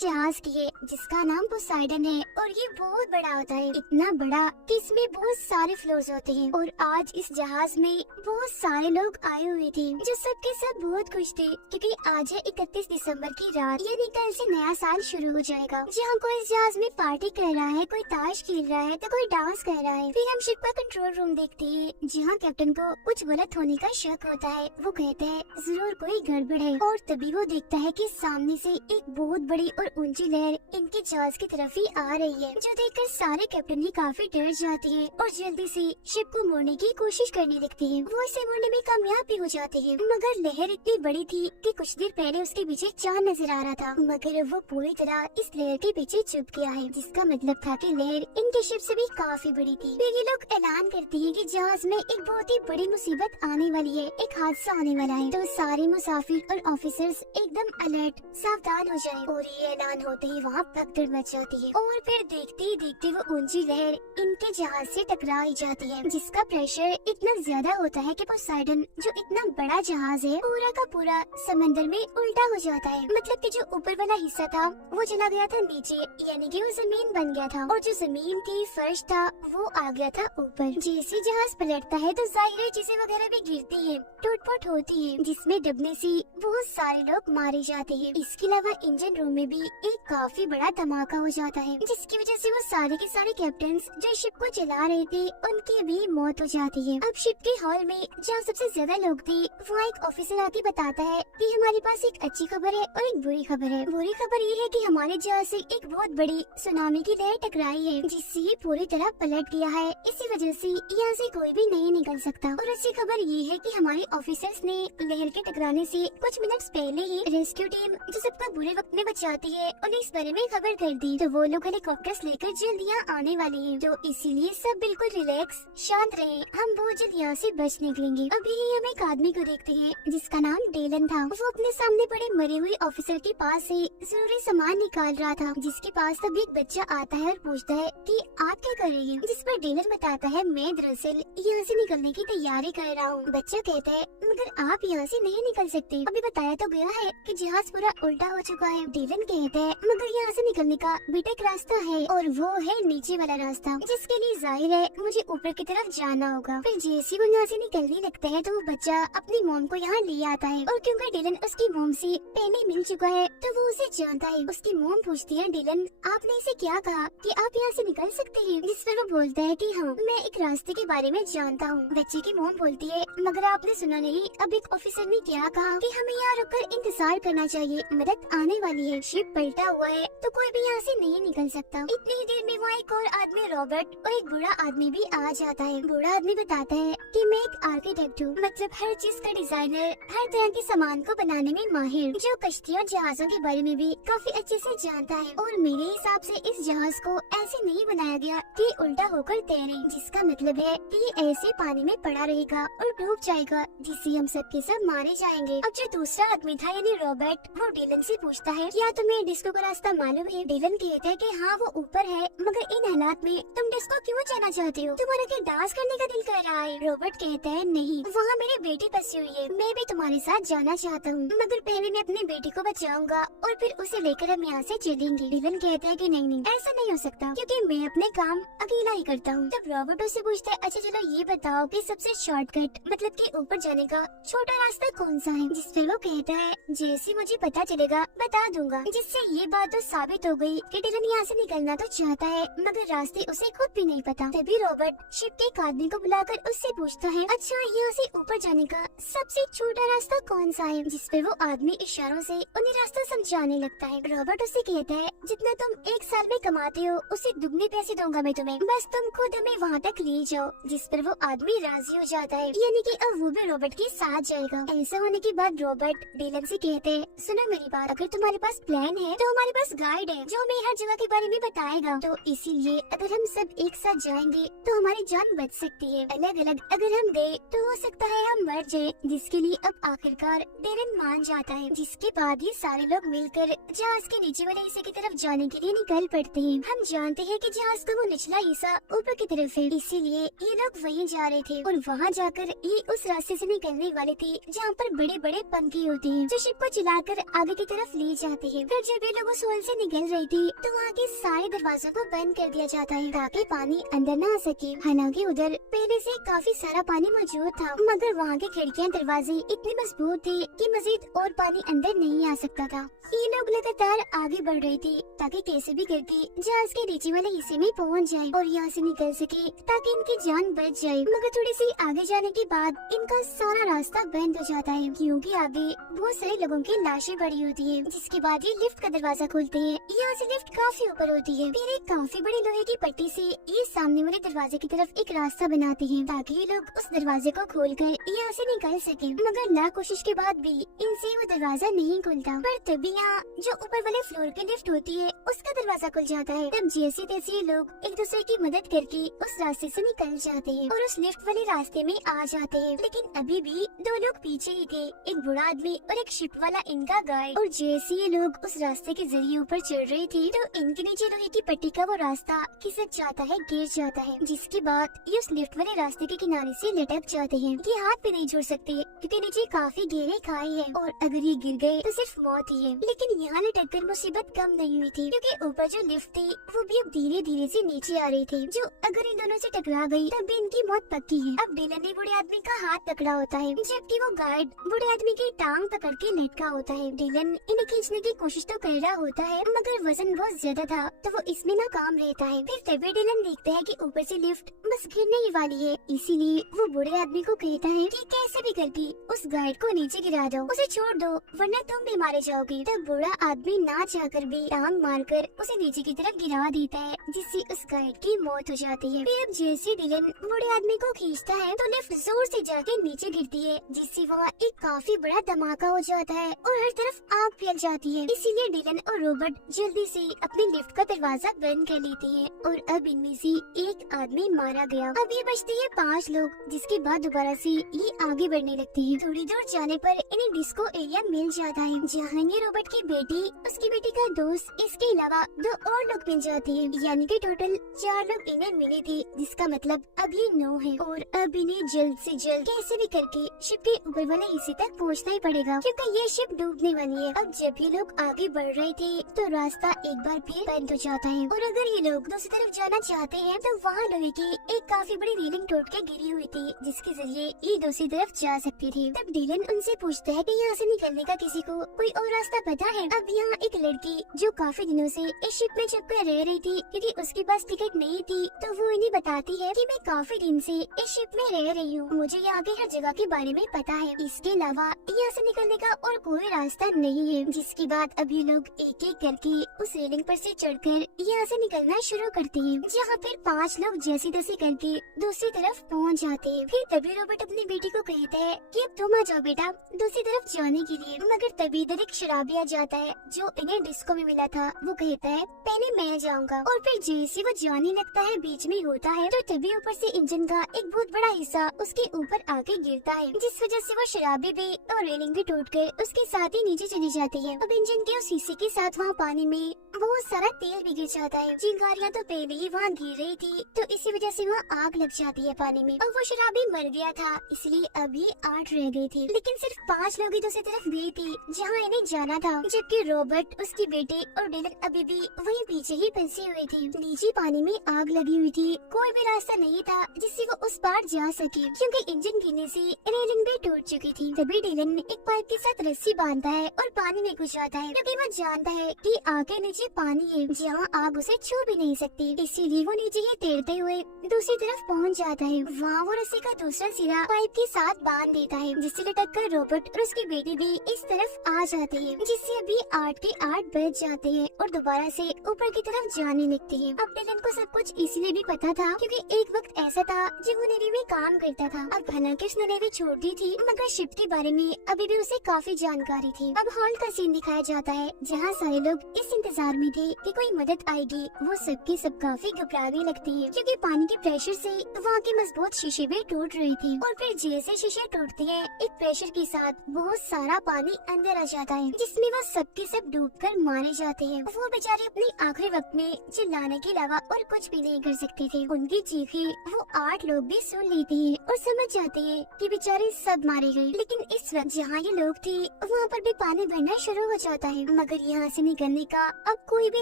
जहाज की है जिसका नाम पोसाइडन है और ये बहुत बड़ा होता है, इतना बड़ा कि इसमें बहुत सारे फ्लोर्स होते हैं। और आज इस जहाज में बहुत सारे लोग आए हुए थे जो सबके सब बहुत खुश थे क्योंकि आज है 31 दिसंबर की रात, यानी कल से नया साल शुरू हो जाएगा। जहाँ कोई इस जहाज में पार्टी कर रहा है, कोई ताश खेल रहा है तो कोई डांस कर रहा है। फिर हम शिप का कंट्रोल रूम देखते हैं जहाँ कैप्टन को कुछ गलत होने का शक होता है। वो कहते हैं जरूर कोई गड़बड़ है और तभी वो देखता है कि सामने से एक बहुत बड़ी और ऊंची लहर इनके जहाज की तरफ ही आ रही है, जो देखकर सारे कैप्टन ही काफी डर जाते हैं और जल्दी से शिप को मोड़ने की कोशिश करने लगते हैं। वो इसे मोड़ने में कामयाब भी हो जाते हैं, मगर लहर इतनी बड़ी थी कि कुछ देर पहले उसके पीछे चांद नजर आ रहा था, मगर वो पूरी तरह इस लहर के पीछे छुप गया है, जिसका मतलब था कि लहर इनके शिप से भी काफी बड़ी थी। फिर ये लोग ऐलान करते हैं कि जहाज में एक बहुत ही बड़ी मुसीबत आने वाली है, एक हादसा आने वाला है। तो सारे मुसाफिर और ऑफिसर्स एकदम अलर्ट, सावधान हो जाएं। और ये ऐलान होते ही वहाँ भगदड़ मच जाती है और फिर देखते ही देखते वो ऊंची लहर इनके जहाज से टकरा ही जाती है, जिसका प्रेशर इतना ज्यादा होता है कि पोसाइडन जो इतना बड़ा जहाज है पूरा का पूरा समंदर में उल्टा हो जाता है। मतलब कि जो ऊपर वाला हिस्सा था वो चला गया था नीचे, यानी कि वो जमीन बन गया था, और जो जमीन थी फर्श था वो आ गया था ऊपर। जैसे जहाज पलटता है तो जाहिर है चीजें वगैरह भी गिरती है, टूट-फूट होती है, जिसमें डूबने से बहुत सारे लोग मारे जाते हैं। इसके अलावा इंजन रूम में भी एक काफी बड़ा धमाका हो जाता है, जिसकी वजह से वो सारे के सारे कैप्टन्स जो शिप को चला रहे थे उनकी भी मौत हो जाती है। अब शिप के हॉल में जहाँ सबसे ज्यादा लोग थे वहाँ एक ऑफिसर आके बताता है कि हमारे पास एक अच्छी खबर है और एक बुरी खबर है। बुरी खबर ये है कि हमारे जहाज से एक बहुत बड़ी सुनामी की लहर टकराई है, जिससे ये पूरी तरह पलट गया है। इसी वजह से यहाँ से कोई भी नहीं निकल सकता। और अच्छी खबर ये है कि हमारे ऑफिसर्स ने लहर के टकराने से कुछ मिनट्स पहले ही रेस्क्यू टीम जो सबका बुरे वक्त में बचाती है उन्हें इस बारे में खबर कर दी, तो वो लोग हेलीकॉप्टर्स लेकर जल्द यहाँ आने वाले हैं। तो इसीलिए सब बिल्कुल रिलैक्स शांत रहे, हम बहुत जल्द यहाँ से बच निकलेंगे। अभी हम एक आदमी को देखते हैं जिसका नाम डेलन था। वो अपने सामने पड़े मरे हुए ऑफिसर के पास से जरूरी सामान निकाल रहा था, जिसके पास तब एक बच्चा आता है और पूछता है कि आप क्या कर रही हैं? जिस पर डेलन बताता है मैं दरअसल यहाँ से निकलने की तैयारी कर रहा हूँ। बच्चा कहता है मगर आप यहाँ से नहीं निकल सकते, अभी बताया तो गया है कि जहाज पूरा उल्टा हो चुका है। डेलन कहता है मगर यहाँ से निकलने का बेटा एक रास्ता है और वो है नीचे वाला रास्ता, जिसके लिए जाहिर है मुझे ऊपर की तरफ जाना होगा। फिर जैसे वो यहाँ से निकलने लगता है तो वो बच्चा अपनी मोम को यहाँ ले आता है, और क्योंकि डेलन उसकी मोम से पहले मिल चुका है तो वो उसे जानता है। उसकी मोम पूछती है डेलन आपने इसे क्या कहा कि आप यहाँ से निकल सकते हैं? जिस पर वो बोलता है कि हाँ मैं एक रास्ते के बारे में जानता हूँ। बच्चे की मोम बोलती है मगर आपने सुना नहीं, अब एक ऑफिसर ने क्या कहा कि हमें यहाँ रुककर इंतजार करना चाहिए, मदद आने वाली है। शिप पलटा हुआ है तो कोई भी यहाँ से नहीं निकल सकता। इतनी ही देर में वहाँ एक और आदमी रॉबर्ट और एक बूढ़ा आदमी भी आ जाता है। बूढ़ा आदमी बताता है कि मैं एक आर्किटेक्ट हूँ, मतलब हर चीज का डिजाइनर, हर तरह के सामान को बनाने में माहिर, जो कश्तियों और जहाजों के बारे में भी काफी अच्छे से जानता है। और मेरे हिसाब से इस जहाज को ऐसे नहीं बनाया गया कि उल्टा होकर तैरे, जिसका मतलब है कि ये ऐसे पानी में पड़ा रहेगा और डूब जाएगा, जिससे हम सब के सब मारे जाएंगे। अब जो दूसरा आदमी था यानी रॉबर्ट, वो डेलन से पूछता है क्या तुम्हें डिस्को का रास्ता मालूम है? डेलन कहता है कि हाँ वो ऊपर है, मगर इन हालात में तुम डिस्को क्यों जाना चाहते हो? तुम्हारा क्या डांस करने का दिल कर रहा है? रॉबर्ट कहता है नहीं, वहाँ मेरी बेटी फंसी हुई है, मैं भी तुम्हारे साथ जाना चाहता हूँ, मगर पहले मैं अपनी बेटी को बचाऊंगा और फिर उसे लेकर हम यहाँ से चलेंगे। डेलन कहता है कि नहीं ऐसा नहीं हो सकता क्योंकि मैं अपने काम अकेला ही करता हूँ। तब रॉबर्ट उससे पूछता है अच्छा चलो ये बताओ कि सबसे शॉर्टकट मतलब कि ऊपर जाने का छोटा रास्ता कौन सा है? जिस पर वो कहता है जैसे मुझे पता चलेगा बता दूंगा। जिससे ये बात तो साबित हो गई कि डेलन यहाँ से निकलना तो चाहता है मगर रास्ते उसे खुद भी नहीं पता। तभी रॉबर्ट शिप के एक आदमी को बुलाकर उससे पूछता है अच्छा यहाँ से ऊपर जाने का सबसे छोटा रास्ता कौन सा है? जिस पर वो आदमी इशारों से उन्हें रास्ता समझाने लगता है। रॉबर्ट उससे कहता है जितना तुम एक साल में कमाते हो उससे दुगने पैसे दूंगा मैं तुम्हें, बस तुम खुद हमें वहाँ तक ले जाओ। जिस पर वो आदमी राजी हो जाता है, यानी कि अब वो भी रॉबर्ट के साथ जाएगा। ऐसा होने के बाद रॉबर्ट डेलन से कहते हैं सुनो मेरी बात, अगर तुम्हारे पास प्लान है तो हमारे पास गाइड है जो हमें हर जगह के बारे में बताएगा, तो इसीलिए अगर हम सब एक साथ जाएंगे तो हमारी जान बच सकती है। अलग अलग अगर हम गए तो हो सकता है हम मर जाए, जिसके लिए अब आखिरकार डेलन मान जाता है। जिसके बाद ये सारे लोग मिलकर जहाज के नीचे वाले हिस्से की तरफ जाने के लिए निकल पड़ते हैं। हम जानते हैं कि जहाज का वो निचला हिस्सा ऊपर की तरफ है, इसीलिए ये लोग वहीं जा रहे थे और वहाँ जाकर ये उस रास्ते से निकलने वाले थे जहाँ पर बड़े बड़े पंखे होते हैं जो शिप को चलाकर आगे की तरफ ले जाते हैं। फिर जब ये लोग उस होल से निकल रही थी तो वहाँ के सारे दरवाजों को बंद कर दिया जाता है ताकि पानी अंदर न आ सके। हालांकि उधर पहले से काफी सारा पानी मौजूद था, मगर वहाँ के खिड़कियाँ दरवाजे इतने मजबूत थे कि मजीद और पानी अंदर नहीं आ सकता था। ये लोग लगातार आगे बढ़ रहे थे ताकि कैसे भी करके जहाज के नीचे वाले हिस्से में पहुंच जाए और यहाँ से निकल सके ताकि इनकी जान बच जाए। मगर थोड़ी सी आगे जाने के बाद इनका सारा रास्ता बंद हो जाता है क्योंकि आगे बहुत सारे लोगों की लाशें पड़ी होती है। जिसके बाद ये लिफ्ट का दरवाजा खोलते हैं। यहाँ से लिफ्ट काफी ऊपर होती है। फिर एक काफी बड़ी लोहे की पट्टी से ये सामने वाले दरवाजे की तरफ एक रास्ता बनाते हैं ताकि ये लोग उस दरवाजे को खोलकर यहाँ से निकल सके। मगर लाख कोशिश के बाद भी इनसे वो दरवाजा नहीं खुलता। पर तभी यहाँ जो ऊपर वाले फ्लोर की लिफ्ट होती है उसका दरवाजा खुल जाता है। तब जैसे तैसे लोग एक दूसरे की मदद करके उस रास्ते से निकल जाते हैं और उस लिफ्ट वाले रास्ते में आ जाते हैं। लेकिन अभी भी दो लोग पीछे ही थे, एक बूढ़ा आदमी और एक शिप वाला इनका गाइड। और जैसे ये लोग उस रास्ते के जरिए ऊपर चढ़ रहे थे तो इनके नीचे लोहे की पट्टी का वो रास्ता खिसक जाता है, गिर जाता है। जिसके बाद ये उस लिफ्ट वाले रास्ते के किनारे से लटक जाते हैं। ये हाथ भी नहीं छोड़ सकते क्योंकि नीचे काफी गहरे खाई है और अगर ये गिर गए तो सिर्फ मौत ही है। लेकिन यहाँ लटक कर मुसीबत कम नहीं हुई थी क्योंकि ऊपर जो लिफ्ट थी वो भी अब धीरे धीरे से नीचे आ रही थी, जो अगर इन दोनों से टकरा गई तब भी इनकी मौत पक्की है। अब डिलन ने बूढ़े आदमी का हाथ पकड़ा होता है जबकि वो गाइड बूढ़े आदमी की टांग पकड़ के लटका होता है। डिलन इन्हें खींचने की कोशिश तो कर रहा होता है मगर वजन बहुत ज्यादा था तो वो इसमें नाकाम रहता है। फिर तभी डिलन देखता है कि ऊपर से लिफ्ट बस गिरने ही वाली है, इसीलिए वो बूढ़े आदमी को कहता है कि कैसे भी करके उस गाइड को नीचे गिरा दो, उसे छोड़ दो वरना तुम भी मारे जाओगे। तब बूढ़ा आदमी ना चाहकर भी टांग मारकर उसे नीचे की तरफ गिरा देता है जिससे उस गाइड की मौत हो जाती है। फिर अब जैसे डिलन बूढ़े आदमी को खींचता है तो लिफ्ट जोर से जाके नीचे गिरती है जिससे वहाँ एक काफी बड़ा धमाका हो जाता है और हर तरफ आग फैल जाती है। इसीलिए डिलन और रॉबर्ट जल्दी से अपने लिफ्ट का दरवाजा बंद कर लेते हैं और अब इनमें से एक आदमी मारा गया। अब ये बचते हैं 5 लोग, जिसके बाद दोबारा से ये आगे बढ़ने लगते हैं। थोड़ी दूर जाने पर इन्हें डिस्को एरिया मिल जाता है जहाँ ये रॉबर्ट की बेटी, उसकी बेटी का दोस्त, इसके अलावा 2 और लोग मिल जाते हैं, यानी कि टोटल 4 लोग इन्हें मिले थे, जिसका मतलब अब ये 9 है। और अब इन्हें जल्द से जल्द कैसे भी करके शिप के ऊपर वाले हिस्से तक पहुंचना ही पड़ेगा क्योंकि ये शिप डूबने वाली है। अब जब ये लोग आगे बढ़ रहे थे तो रास्ता एक बार फिर बंद हो जाता है और अगर ये लोग दूसरी तरफ जाना चाहते हैं तो वहाँ लोहे की एक काफी बड़ी रेलिंग टूट के गिरी हुई थी जिसके जरिए ये दूसरी तरफ जा सकती थी। तब डिलन उनसे पूछता है कि यहाँ से निकलने का किसी को कोई और रास्ता पता है। अब यहाँ एक लड़की जो काफी दिनों से इस शिप में छुप कर रह रही थी क्योंकि उसके पास टिकट नहीं थी, तो वो इन्हें बताती है कि मैं काफी दिन से इस शिप में रह रही हूँ, मुझे यहाँ के हर जगह के बारे में पता है, इसके अलावा यहाँ से निकलने का और कोई रास्ता नहीं है। जिसके बाद अब ये लोग एक एक करके उस रेलिंग पर से चढ़कर यहाँ से निकलना शुरू करते हैं, जहाँ फिर 5 लोग जैसी तैसी करके दूसरी तरफ पहुँच जाते हैं। फिर तभी रॉबर्ट अपनी बेटी को कहता है कि अब तुम आ जाओ बेटा दूसरी तरफ जाने के लिए। मगर तभी इधर एक शराबी आ जाता है जो इन्हें डिस्को में मिला था। वो कहता है पहले मैं जाऊंगा और फिर जैसे वो जाने लगता है बीच में होता है तो तभी ऊपर से इंजन का एक बहुत बड़ा हिस्सा उसके ऊपर आके गिरता है, जिस वजह से वो शराबी भी और रेलिंग भी टूटकर उसके साथ ही नीचे चली जाती है। अब इंजन के उस हिस्से के साथ वहाँ पानी में बहुत सारा तेल भी गिर जाता है। चिंगारियाँ तो पहले ही वहाँ गिर रही थी तो इसी वजह से वहाँ आग लग जाती है पानी में। और वो शराबी मर गया था इसलिए अब ये 8 रह गए थे, लेकिन सिर्फ 5 लोग ही दूसरी तरफ गए थे जहाँ इन्हें जाना था, जबकि रॉबर्ट, उसकी बेटे और डिलन अभी भी वहीं पीछे ही फंसे हुए थे। नीचे पानी में आग लगी हुई थी, कोई भी रास्ता नहीं था जिससे वो उस पार जा सके क्योंकि इंजन गिरने से रेलिंग भी टूट चुकी थी। तभी डिलन एक पाइप के साथ रस्सी बांधता है और पानी में घुस जाता है क्योंकि वो जानता है कि आगे नीचे पानी है जहाँ आग उसे छू भी नहीं सकती, इसीलिए वो नीचे ही तैरते हुए दूसरी तरफ पहुँच जाता है। वहाँ वो रस्सी का दूसरा सिरा पाइप के साथ बांध देता है जिससे लटक कर रॉबर्ट और उसकी बेटी भी इस तरफ आ जाते हैं, जिससे अभी 8 के 8 बज जाते हैं और दोबारा से ऊपर की तरफ जाने लगते हैं। अब डिलन को सब कुछ इसलिए भी पता था क्योंकि एक वक्त ऐसा था जब वो नेवी में काम करता था। अब हालांकि उसने नेवी छोड़ दी थी मगर शिप के बारे में अभी भी उसे काफी जानकारी थी। अब हॉल का सीन दिखाया जाता है जहाँ सारे लोग इस इंतजार में थे कि कोई मदद आएगी। वो सबके सब काफी घबराने लगते हैं क्योंकि पानी के प्रेशर से वहाँ के मजबूत शीशे भी टूट रहे थे और फिर जैसे शीशे टूटते हैं एक प्रेशर के साथ बहुत सारा पानी अंदर आ जाता है जिसमें वो सबके सब डूबकर मारे जाते हैं। वो बेचारे अपने आखिरी वक्त में चिल्लाने के अलावा और कुछ भी नहीं कर सकते थे। उनकी चीखें वो 8 लोग भी सुन लेते हैं और समझ जाते हैं कि बेचारे सब मारे गए। लेकिन इस वक्त जहाँ ये लोग थे वहाँ पर भी पानी भरना शुरू हो जाता है मगर यहाँ से निकलने का अब कोई भी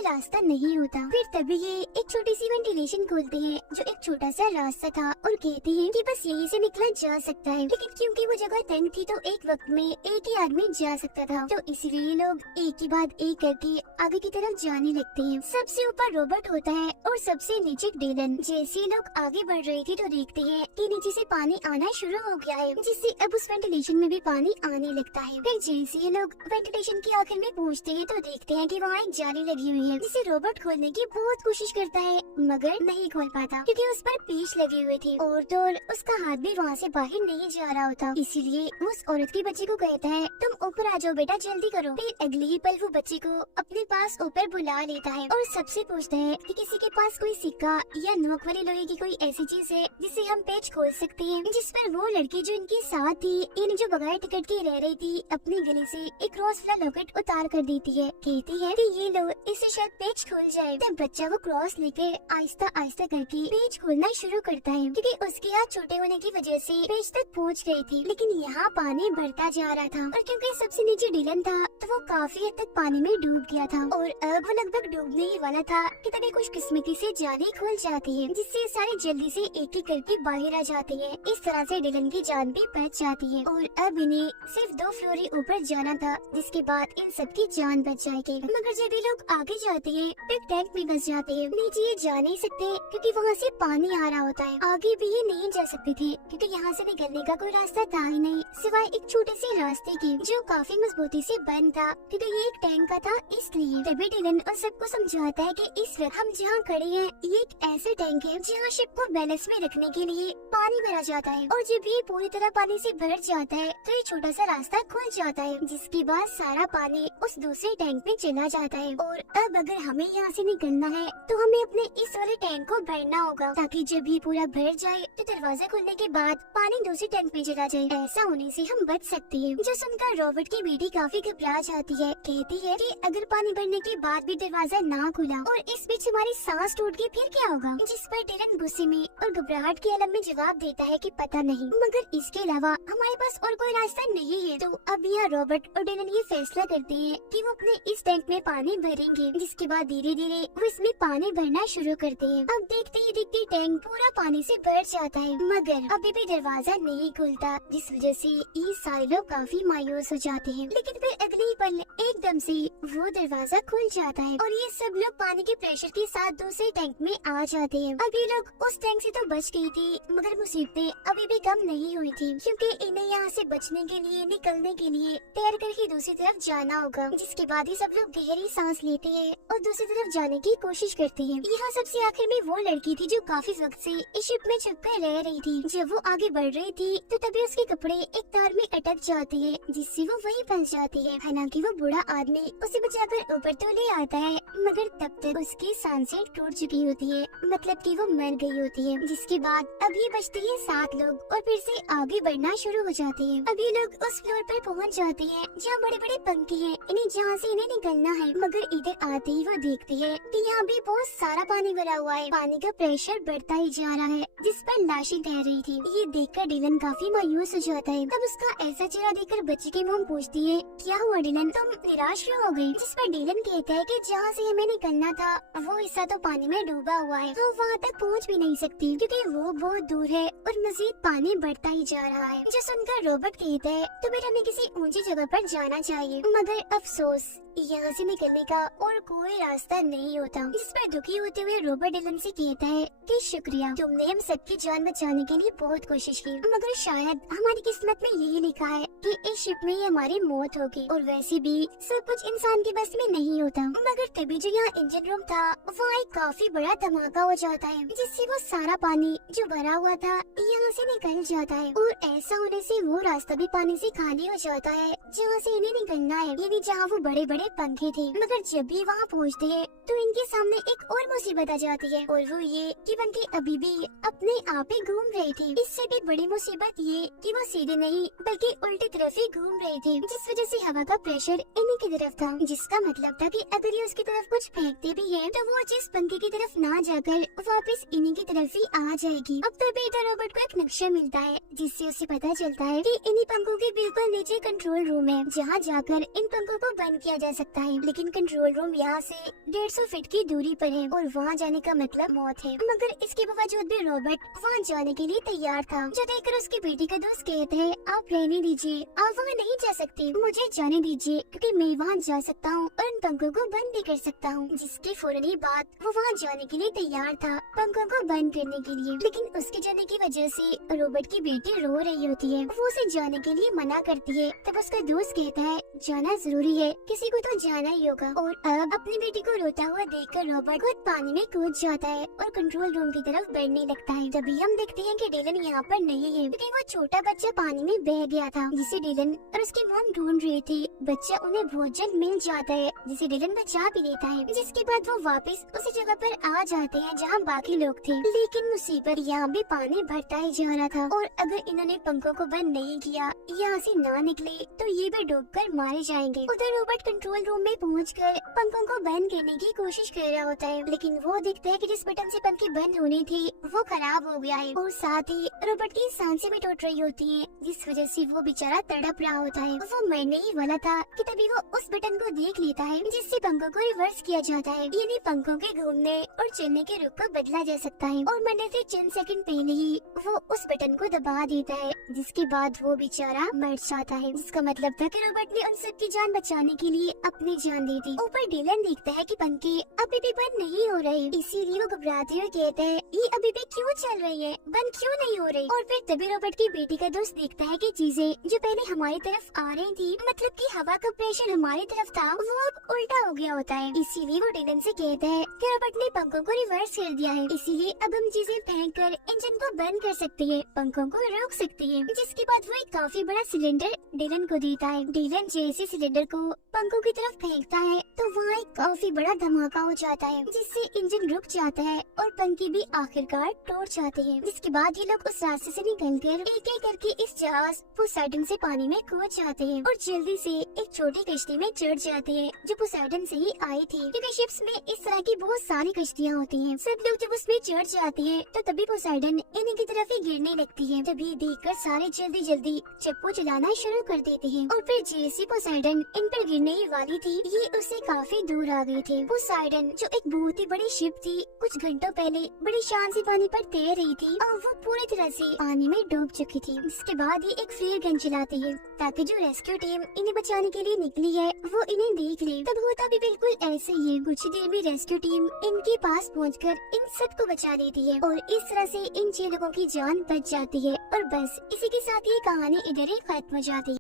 रास्ता नहीं होता। फिर तभी ये एक छोटी सी वेंटिलेशन खोलते हैं जो एक छोटा सा रास्ता था और कहते हैं कि बस यहीं से निकला जा सकता है। लेकिन क्योंकि वो जगह तंग थी तो एक वक्त में एक ही आदमी जा सकता था, तो इसलिए लोग एक के बाद एक करके आगे की तरफ जाने लगते हैं। सबसे ऊपर रॉबर्ट होता है और सबसे नीचे डिलन। जैसे लोग आगे बढ़ रहे थे तो देखते हैं कि नीचे से पानी आना शुरू हो गया है, जिससे अब उस वेंटिलेशन में भी पानी आने लगता है। फिर जैसे ये लोग वेंटिलेशन के आखिर में पहुँचते हैं तो देखते हैं कि वहाँ एक जाली लगी हुई है, जिसे रॉबर्ट खोलने की बहुत कोशिश करता है मगर नहीं खोल पाता क्योंकि उस पर पेच लगे हुए थे और तो और उसका हाथ भी वहाँ से बाहर नहीं जा रहा होता। इसीलिए उस औरत के बच्चे को कहता है तुम ऊपर आ जाओ बेटा, जल्दी करो। फिर अगले ही पल वो बच्चे को अपने पास ऊपर बुला लेता है और सबसे पूछता है कि किसी के पास कोई सिक्का या नोक वाली लोहे की कोई ऐसी चीज है जिससे हम पेच खोल सकते हैं। जिस पर वो लड़की जो इनके साथ थी, इन जो बगैर टिकट के रह रही थी, अपने गले से एक क्रॉस वाला लॉकेट उतार कर देती है। कहती है कि ये लो, इससे शायद पेच खुल जाए। तब बच्चा वो क्रॉस लेकर आहिस्ता आहिस्ता करके पेच खोलना शुरू करता है क्योंकि उसके हाथ छोटे होने की वजह से पेच तक पहुंच गई थी। लेकिन यहाँ पानी बढ़ता जा रहा था और क्योंकि सबसे नीचे डिलन था तो वो काफी हद तक पानी में डूब गया था और अब वो लगभग डूबने ही वाला था कि तभी खुशकिस्मती से जाली खुल जाती है, जिससे सारे जल्दी से एक एक करके बाहर आ जाते हैं। इस तरह से डिलन की जान भी बच जाती है और अब इन्हें सिर्फ 2 फ्लोर ही ऊपर जाना था, जिसके बाद इन सबकी जान बच जाएगी। मगर जब ये लोग आगे जाते हैं तो एक टैंक में फंस जाते हैं। नीचे ये जा नहीं सकते क्योंकि वहाँ से पानी आ रहा होता है। आगे भी ये नहीं जा सकते थे क्योंकि यहाँ से निकलने का कोई रास्ता था ही नहीं सिवाय एक छोटे से रास्ते के, जो काफी मजबूती से बंद था क्योंकि ये एक टैंक का था। इसलिए तभी डिलन उन सबको समझाता है कि इस वक्त हम जहाँ खड़े हैं ये एक ऐसा टैंक है जहाँ शिप को बैलेंस में रखने के लिए पानी भरा जाता है और जब ये पूरी तरह पानी से भर जाता है तो ये छोटा सा रास्ता खुल जाता है, जिसके बाद सारा पानी उस दूसरे टैंक में चला जाता है। और अब अगर हमें यहाँ से निकलना है तो हमें अपने इस वाले टैंक को भरना होगा ताकि जब ये पूरा भर जाए तो दरवाजा खुलने के बाद पानी दूसरे टैंक में चला जाए। ऐसा होने से हम बच सकते हैं। जो सुनकर रॉबर्ट की बेटी काफी घबरा जाती है। कहती है कि अगर पानी भरने के बाद भी दरवाजा ना खुला और इस बीच हमारी सांस टूट गई फिर क्या होगा। जिस पर डिलन गुस्से में और घबराहट के आलम में जवाब देता है कि पता नहीं, मगर इसके अलावा हमारे पास और कोई रास्ता नहीं है। तो अब यहाँ रॉबर्ट और डिलन ये फैसला करते हैं कि वो अपने इस टैंक में पानी भरेंगे, जिसके बाद धीरे धीरे वो इसमें पानी भरना शुरू करते हैं। अब देखते ही देखते टैंक पूरा पानी से भर जाता है, मगर अभी भी दरवाजा नहीं खुलता, जिस वजह से ये सारे लोग काफी मायूस हो जाते हैं। लेकिन फिर अगले ही पल एकदम से वो दरवाजा खुल जाता है और ये सब लोग पानी के प्रेशर के साथ दूसरे टैंक में आ जाते हैं। अब ये लोग उस टैंक से तो बच गई थी, मगर मुसीबतें अभी भी कम नहीं हुई थी क्योंकि इन्हें यहाँ से बचने के लिए, निकलने के लिए तैर करके दूसरी तरफ जाना होगा। जिसके बाद ही सब लोग गहरी सांस लेते हैं और दूसरी तरफ जाने की कोशिश करते हैं। यहाँ सबसे आखिर में वो लड़की थी जो काफी वक्त से इस शिप में छुपकर रह रही थी। जब वो आगे बढ़ रही थी तो तभी उसके कपड़े एक तार में अटक जाते हैं, जिससे वो वहीं फंस जाती है। हालांकि वो बूढ़ा आदमी उसे बचाकर ऊपर तो ले आता है, मगर तब तक उसकी सांसें टूट चुकी होती है, मतलब कि वो मर गई होती है। जिसके बाद अब ये बचते हैं 7 लोग और फिर से आगे बढ़ना शुरू हो जाते हैं। अब ये लोग उस फ्लोर पर पहुंच जाते हैं जहाँ बड़े बड़े पंखे हैं, इन्हें जहाँ से इन्हें निकलना है। मगर इधर आते ही वो देखते हैं कि यहाँ भी बहुत सारा पानी भरा हुआ है। पानी का प्रेशर बढ़ता ही जा रहा है, जिस पर लाशें तैर रही थी। ये देखकर डिलन काफी मायूस हो जाता है। तब उसका ऐसा चेहरा देखकर बच्चे की मॉम पूछती है, क्या हुआ डिलन, तुम निराश क्यों हो गई? जिस पर डिलन कहता है कि जहाँ से हमें निकलना था वो हिस्सा तो पानी में डूबा हुआ है, तो वहाँ तक पहुँच भी नहीं सकती क्योंकि वो बहुत दूर है और मजीद पानी बढ़ता ही जा रहा है। जो सुनकर रॉबर्ट कहता है, तो फिर हमें किसी ऊंची जगह पर जाना चाहिए, मगर अफसोस यहाँ से निकलने का और कोई रास्ता नहीं होता। जिस पर दुखी होते हुए रॉबर्ट डिलन से कहता है कि शुक्रिया, तुमने हम सबकी जान बचाने के लिए बहुत कोशिश की, मगर शायद हमारी किस्मत में यही लिखा है कि इस शिप में ही हमारी मौत होगी। और वैसे भी सब कुछ इंसान के बस में नहीं होता। मगर तभी जो यहाँ इंजन रूम था वहाँ एक काफी बड़ा धमाका हो जाता है, जिससे वो सारा पानी जो भरा हुआ था यहाँ से निकल जाता है और ऐसा होने से वो रास्ता भी पानी से खाली हो जाता है जहाँ से इन्हें निकलना है, यानी जहाँ वो बड़े बड़े पंखे थे। मगर जब भी वहाँ पहुँचते हैं तो इनके सामने एक और मुसीबत आ जाती है, और वो ये कि बंकी अभी भी अपने आप ही घूम रही थी। इससे भी बड़ी मुसीबत ये कि वो सीधे नहीं बल्कि उल्टी तरफ ही घूम रही थी, जिस वजह से हवा का प्रेशर इन्हीं की तरफ था, जिसका मतलब था कि अगर ये उसकी तरफ कुछ फेंकते भी है तो वो चीज पंखे की तरफ ना जाकर वापस इन्हीं की तरफ ही आ जाएगी। अब तभी तो रोबोट को एक नक्शा मिलता है, जिससे उसे पता चलता है कि इन्हीं पंखों के बिल्कुल नीचे कंट्रोल रूम है, जहाँ जाकर इन पंखों को बंद किया जा सकता है। लेकिन कंट्रोल रूम यहाँ से 150 फीट की दूरी पर है और वहाँ जाने का मतलब मौत है। मगर इसके बावजूद भी रॉबर्ट वहाँ जाने के लिए तैयार था, जो देखकर उसकी बेटी का दोस्त कहते हैं, आप रहने दीजिए, आप वहाँ नहीं जा सकती, मुझे जाने दीजिए क्योंकि मैं वहाँ जा सकता हूँ और इन पंखों को बंद भी कर सकता हूँ। जिसके फौरन ही बाद वो वहाँ जाने के लिए तैयार था, पंखों को बंद करने के लिए। लेकिन उसके जाने की वजह से रॉबर्ट की बेटी रो रही होती है, वो उसे जाने के लिए मना करती है। तब उसका दोस्त कहता है, जाना जरूरी है, किसी को तो जाना ही होगा। और अब अपनी बेटी को रोता हुआ देखकर रॉबर्ट खुद पानी में कूद जाता है और कंट्रोल रूम की तरफ बढ़ने लगता है। तभी हम देखते हैं कि डिलन यहाँ पर नहीं है, क्योंकि वो छोटा बच्चा पानी में बह गया था, जिसे डिलन और उसकी मॉम ढूंढ रही थी। बच्चा उन्हें बहुत जल्द मिल जाता है, जिसे डिलन बचा भी लेता है, जिसके बाद वो वापस उसी जगह पर आ जाते हैं जहाँ बाकी लोग थे। लेकिन मुसीबत यहाँ भी पानी बढ़ता ही जा रहा था, और अगर इन्होंने पंखों को बंद नहीं किया, यहाँ से ना निकले, तो ये भी डूबकर मारे जाएंगे। उधर रॉबर्ट कंट्रोल रूम में पहुंचकर पंखों को बंद करने की कोशिश कर रहा होता है, लेकिन वो देखता है कि जिस बटन से पंखे बंद होने थे वो खराब हो गया है, और साथ ही रॉबर्ट की सांसें भी टूट रही होती हैं, जिस वजह से वो बेचारा तड़प रहा होता है। वो मरने ही वाला था कि तभी वो उस बटन को देख लेता है, जिससे पंखों को रिवर्स किया जाता है, यानी पंखों के घूमने और चलने के रुख को बदला जा सकता है। और मरने से चंद सेकंड पहले ही वो उस बटन को दबा देता है, जिसके बाद वो बेचारा मर जाता है। जिसका मतलब था कि रॉबर्ट ने उन सब की जान बचाने के लिए अपनी जान दे दी। ऊपर डिलन देखता है कि पंखे अभी भी बंद नहीं हो रहे, इसीलिए वो घबराते हुए कहता है, ये अभी भी क्यों चल रही है, बंद क्यों नहीं हो रही। और फिर तभी रॉबर्ट की बेटी का दोस्त देखता है कि चीजें जो पहले हमारी तरफ आ रही थी, मतलब कि हवा का प्रेशर हमारी तरफ था, वो अब उल्टा हो गया होता है। इसीलिए वो डिलन से कहता है कि रॉबर्ट ने पंखों को रिवर्स कर दिया है, इसीलिए अब हम चीजें फेंक कर इंजन को बंद कर सकते हैं, पंखों को रोक सकते हैं। जिसके बाद वो एक काफी बड़ा सिलेंडर डिलन को देता है। डिलन जैसे सिलेंडर को पंखों की तरफ फेंकता है तो वहाँ एक काफी बड़ा धमाका हो जाता है, जिससे इंजन रुक जाता है और पंखे भी आखिरकार टूट जाते हैं। जिसके बाद ये लोग उस रास्ते से निकलकर एक एक करके इस जहाज पोसाइडन से पानी में कूद जाते हैं और जल्दी से एक छोटी कश्ती में चढ़ जाते हैं, जो पोसाइडन से ही आई थी, क्योंकि शिप्स में इस तरह की बहुत सारी कश्तियाँ होती हैं। सब लोग जब उसमें चढ़ जाते हैं तो तभी पोसाइडन इन्हीं की तरफ ही गिरने लगती है। तभी देखकर सारे जल्दी जल्दी चप्पू चलाना शुरू कर देते हैं, और फिर जैसे पोसाइडन इन पर गिरने ही वाली थी, ये उससे काफी दूर आ गई थी। पोसाइडन जो एक बहुत ही बड़ी शिप थी, कुछ घंटों पहले बड़ी शान से पानी पर तैर रही थी और वो पूरी तरह से पानी में डूब चुकी थी। इसके बाद ये एक फ्लेयर गन चलाती है ताकि जो रेस्क्यू टीम इन्हें बचाने के लिए निकली है वो इन्हें देख ले। तब होता भी बिल्कुल ऐसे ही है, कुछ ही देर में रेस्क्यू टीम इनके पास पहुंचकर इन सबको बचा लेती है और इस तरह से इन 6 लोगों की जान बच जाती है। और बस इसी के साथ ये कहानी इधर ही खत्म हो जाती है।